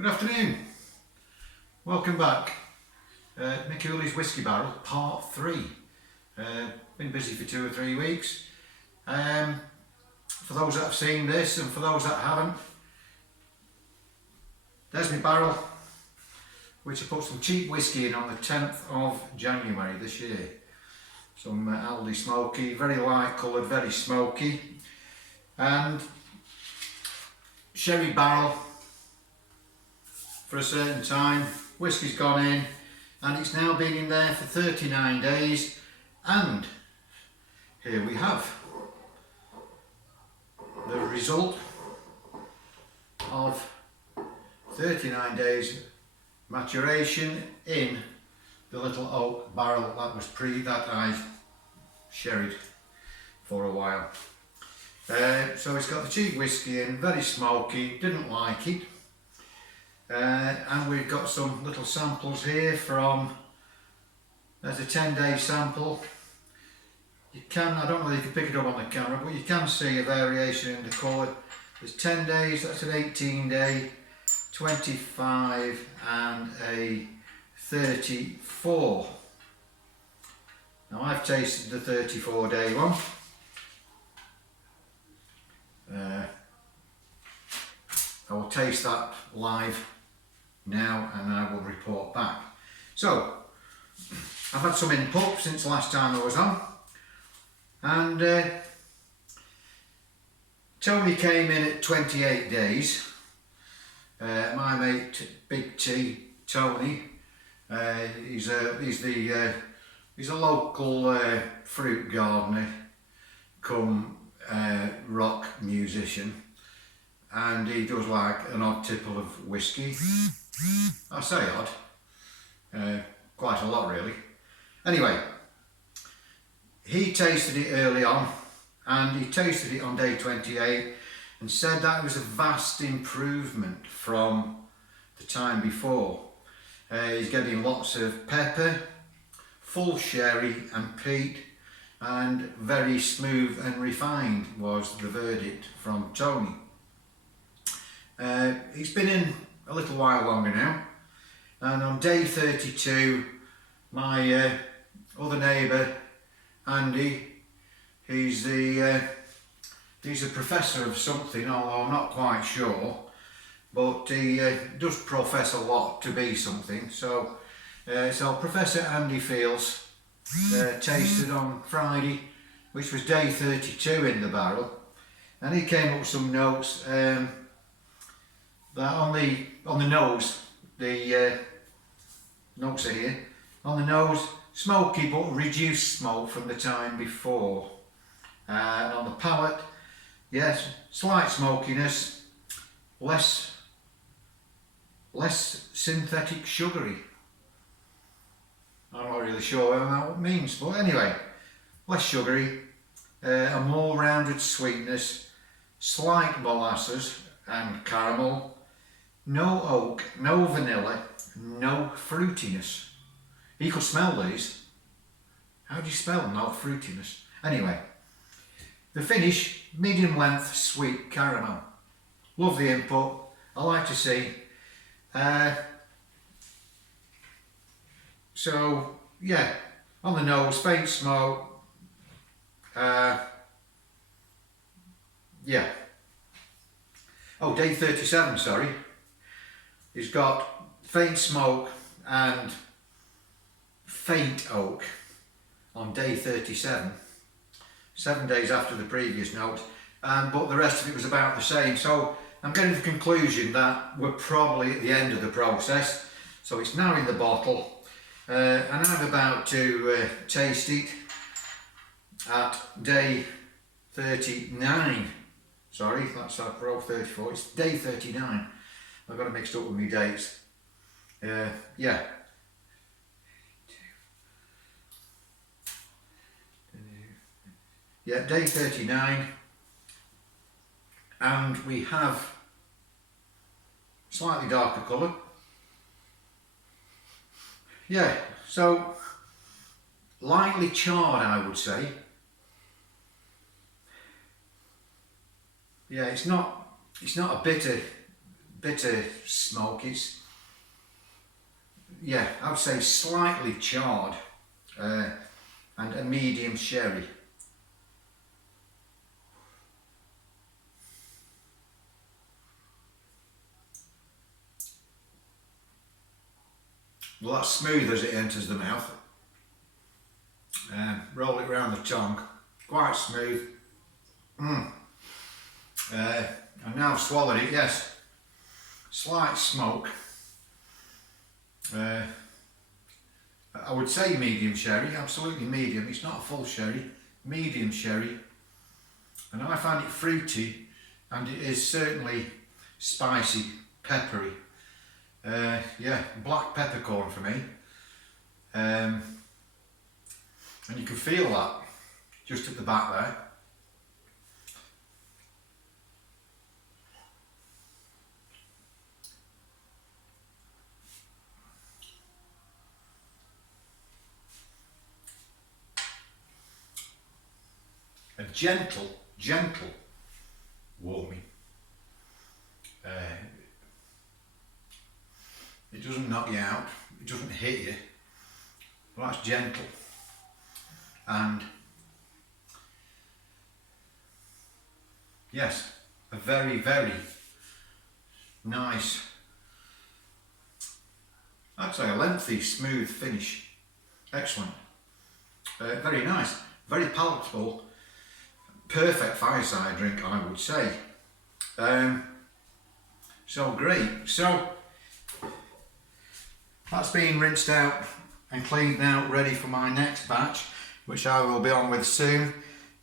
Good afternoon, welcome back. Mick Hooley's Whiskey Barrel, part 3. Been busy for 2 or 3 weeks. For those that have seen this and for those that haven't, there's my barrel, which I put some cheap whiskey in on the 10th of January this year. Some Aldi Smoky, very light coloured, very smoky, and sherry barrel for a certain time. Whiskey's gone in and it's now been in there for 39 days, and here we have the result of 39 days maturation in the little oak barrel that was that I sherried for a while. So it's got the cheap whiskey in, very smoky, didn't like it. And we've got some little samples here from, there's a 10-day sample. You can, I don't know if you can pick it up on the camera, but you can see a variation in the colour. There's 10 days, that's an 18-day, 25 and a 34. Now I've tasted the 34-day one. I will taste that live now and I will report back. So, I've had some input since last time I was on, and Tony came in at 28 days. My mate Big T, Tony, he's a local fruit gardener come rock musician, and he does like an odd tipple of whiskey. I say odd, quite a lot really. Anyway, he tasted it early on, and he tasted it on day 28 and said that it was a vast improvement from the time before. He's getting lots of pepper, full sherry and peat, and very smooth and refined was the verdict from Tony. He's been in a little while longer now, and on day 32 my other neighbour Andy, he's a professor of something, although I'm not quite sure, but he does profess a lot to be something. So Professor Andy Fields tasted on Friday, which was day 32 in the barrel, and he came up with some notes that on the nose, the notes are here. On the nose, smoky but reduced smoke from the time before. And on the palate, yes, slight smokiness, less synthetic sugary. I'm not really sure what that means, but anyway, less sugary, a more rounded sweetness, slight molasses and caramel, no oak, no vanilla, no fruitiness. You could smell these. How do you spell no fruitiness? Anyway, the finish, medium length, sweet caramel. Love the input, I like to see. So yeah, on the nose, faint smoke. Yeah. Oh, day 37, sorry. He's got faint smoke and faint oak on day 37, 7 days after the previous note, but the rest of it was about the same. So I'm getting to the conclusion that we're probably at the end of the process. So it's now in the bottle, and I'm about to taste it at day 39. Sorry, that's row 34, it's day 39. I've got it mixed up with my dates. Yeah. Yeah, day 39, and we have slightly darker colour. Yeah, so lightly charred, I would say. Yeah, it's not a bitter bit of smoke. It's, yeah, I would say slightly charred, and a medium sherry. Well, that's smooth as it enters the mouth. Roll it around the tongue, quite smooth. And now I've swallowed it, yes. Slight smoke. I would say medium sherry, absolutely medium. It's not a full sherry, medium sherry. And I find it fruity, and it is certainly spicy, peppery. Yeah, black peppercorn for me. And you can feel that just at the back there. A gentle warming. It doesn't knock you out, it doesn't hit you, but that's gentle. And yes, a very, very nice, I'd say a lengthy, smooth finish. Excellent. Very nice, very palatable. Perfect fireside drink, I would say. So great. So that's been rinsed out and cleaned out, ready for my next batch, which I will be on with soon.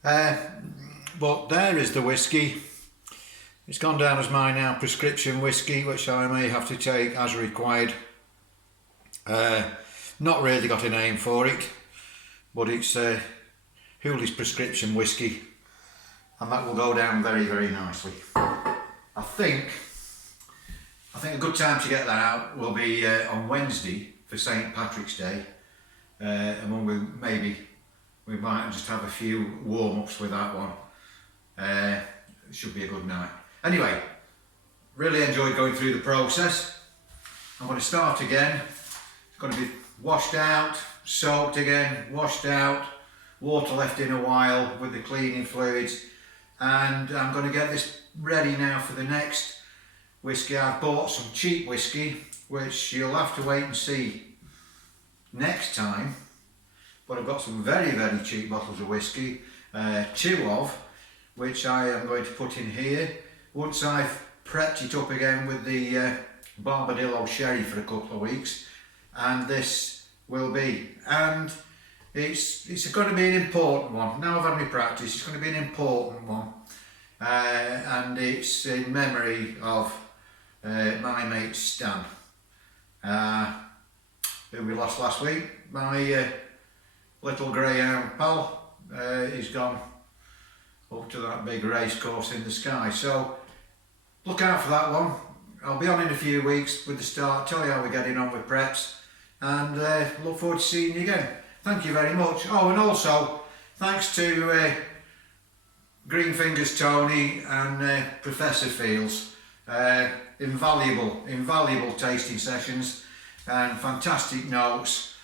But there is the whiskey. It's gone down as my now prescription whiskey, which I may have to take as required. Not really got a name for it, but it's Hooley's prescription whiskey, and that will go down very, very nicely. I think a good time to get that out will be on Wednesday for St. Patrick's Day, and we might just have a few warm-ups with that one. It should be a good night. Anyway, really enjoyed going through the process. I'm going to start again. It's going to be washed out, soaked again, washed out, water left in a while with the cleaning fluids, and I'm going to get this ready now for the next whiskey. I've bought some cheap whiskey, which you'll have to wait and see next time, but I've got some very, very cheap bottles of whiskey, two of which I am going to put in here once I've prepped it up again with the Barbadillo sherry for a couple of weeks, and this will be, and it's going to be an important one. Now I've had my practice, it's going to be an important one, and it's in memory of my mate Stan, who we lost last week. My little greyhound pal, he's gone up to that big race course in the sky. So look out for that one. I'll be on in a few weeks with the start, tell you how we're getting on with preps, and look forward to seeing you again. Thank you very much. Oh, and also thanks to Green Fingers Tony and Professor Fields. Invaluable tasting sessions and fantastic notes,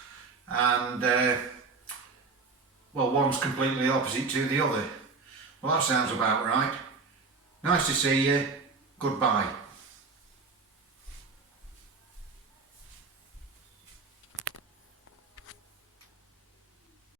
and well, one's completely opposite to the other. Well, that sounds about right. Nice to see you. Goodbye.